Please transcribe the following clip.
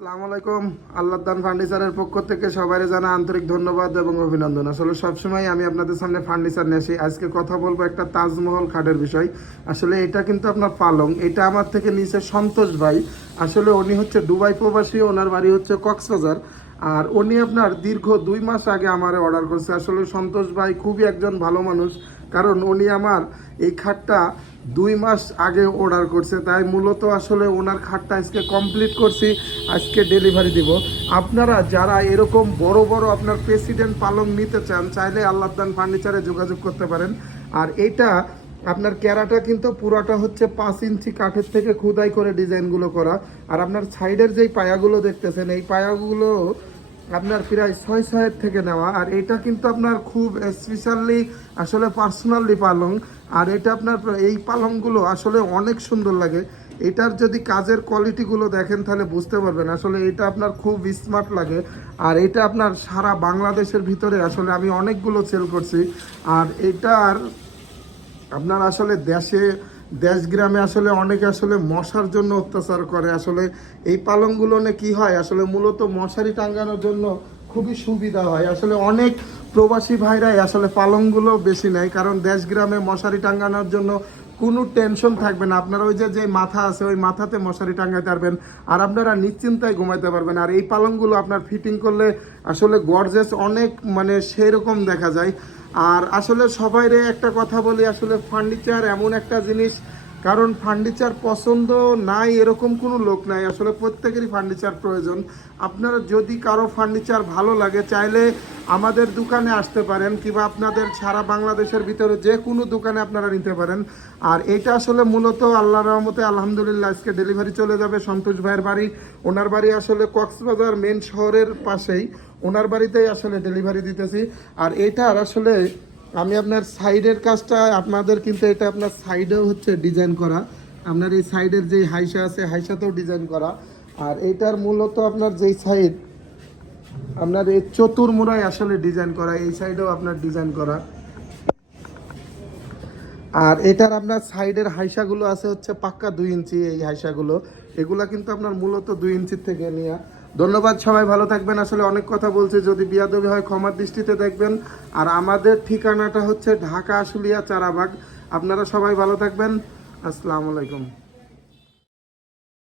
আসসালামু আলাইকুম। আল্লাহ দান ফার্নিচারের পক্ষ থেকে সবাই জানা আন্তরিক ধন্যবাদ এবং অভিনন্দন। আসলে সবসময় আমি আপনাদের সামনে ফার্নিচার নিয়ে আসি। আজকে কথা বলব একটা তাজমহল খাটের বিষয়। আসলে এটা কিন্তু আপনার পালং। এটা আমার থেকে নিচে সন্তোষ ভাই। আসলে উনি হচ্ছে দুবাই প্রবাসী, ওনার বাড়ি হচ্ছে কক্সবাজার। আর উনি আপনার দীর্ঘ দুই মাস আগে আমার অর্ডার করছে। আসলে সন্তোষ ভাই খুবই একজন ভালো মানুষ, কারণ উনি আমার এই খাটটা দুই মাস আগে অর্ডার করছে। তাই মূলত আসলে ওনার খাটটা আজকে কমপ্লিট করছি, আজকে ডেলিভারি দিব। আপনারা যারা এরকম বড় বড় আপনার প্রেসিডেন্ট পালং নিতে চান, চাইলে আল্লাহদান ফার্নিচারে যোগাযোগ করতে পারেন। আর এটা আপনার ক্যারাটা কিন্তু পুরাটা হচ্ছে পাঁচ ইঞ্চি কাঠের থেকে খুদাই করে ডিজাইনগুলো করা। আর আপনার সাইডের যেই পায়াগুলো দেখতেছেন, এই পায়াগুলো আপনার প্রায় ছয় ছয়ের থেকে নেওয়া। আর এটা কিন্তু আপনার খুব স্পেশালি আসলে পার্সোনালি পালং। আর এটা আপনার এই পালংগুলো আসলে অনেক সুন্দর লাগে। এটার যদি কাজের কোয়ালিটিগুলো দেখেন তাহলে বুঝতে পারবেন। আসলে এটা আপনার খুব স্মার্ট লাগে। আর এটা আপনার সারা বাংলাদেশের ভিতরে আসলে আমি অনেকগুলো সেল করছি। আর এটার আপনার আসলে দেশে দেশ গ্রামে আসলে অনেকে আসলে মশার জন্য অত্যাচার করে। আসলে এই পালংগুলো কি হয়? আসলে মূলত মশারি টাঙ্গানোর জন্য খুবই সুবিধা হয়। আসলে অনেক প্রবাসী ভাইরাই আসলে পালংগুলো বেশি নেয়, কারণ দেশ গ্রামে মশারি টাঙ্গানোর জন্য কোনো টেনশন থাকবে না। আপনার ওই যে যে মাথা আছে, ওই মাথাতে মশারি টাঙ্গাইতে পারবেন, আর আপনারা নিশ্চিন্তায় ঘুমাইতে পারবেন। আর এই পালংগুলো আপনার ফিটিং করলে আসলে গর্জেস অনেক মানে সেই রকম দেখা যায়। আর আসলে সবাইরে একটা কথা বলি, আসলে ফার্নিচার এমন একটা জিনিস, কারণ ফার্নিচার পছন্দ নাই এরকম কোনো লোক নাই। আসলে প্রত্যেকেরই ফার্নিচার প্রয়োজন। আপনারা যদি কারও ফার্নিচার ভালো লাগে, চাইলে আমাদের দোকানে আসতে পারেন কিংবা আপনাদের সারা বাংলাদেশের ভিতরে যে কোনো দোকানে আপনারা নিতে পারেন। আর এটা আসলে মূলত আল্লাহ রহমতে আলহামদুলিল্লাহ আজকে ডেলিভারি চলে যাবে সন্তোষ ভাইয়ের বাড়ি। ওনার বাড়ি আসলে কক্সবাজার মেন শহরের পাশেই। ওনার বাড়িতেই আসলে ডেলিভারি দিতেছি। আর এটার আসলে আমি আপনার সাইডের কাজটা, আপনাদের কিন্তু এটা আপনার সাইডেও হচ্ছে ডিজাইন করা। আপনার এই সাইডের যে হাইসা আছে, হাইসাতেও ডিজাইন করা। আর এটার মূলত আপনার যেই সাইড আপনার এই চতুর্মুড়ায় আসলে ডিজাইন করা, এই সাইডেও আপনার ডিজাইন করা। আর এটার আপনার সাইডের হাইসাগুলো আছে হচ্ছে পাক্কা দুই ইঞ্চি, এই হাইসাগুলো। এগুলা কিন্তু আপনার মূলত দুই ইঞ্চির থেকে নেওয়া ধন্যবাদ সবাই, ভালো থাকবেন। আসলে অনেক কথা বলছে, যদি বিয়াদবি হয় ক্ষমার দৃষ্টিতে দেখবেন। আর আমাদের ঠিকানাটা হচ্ছে ঢাকা আশুলিয়া চারাবাগ। আপনারা সবাই ভালো থাকবেন। আসসালামু আলাইকুম।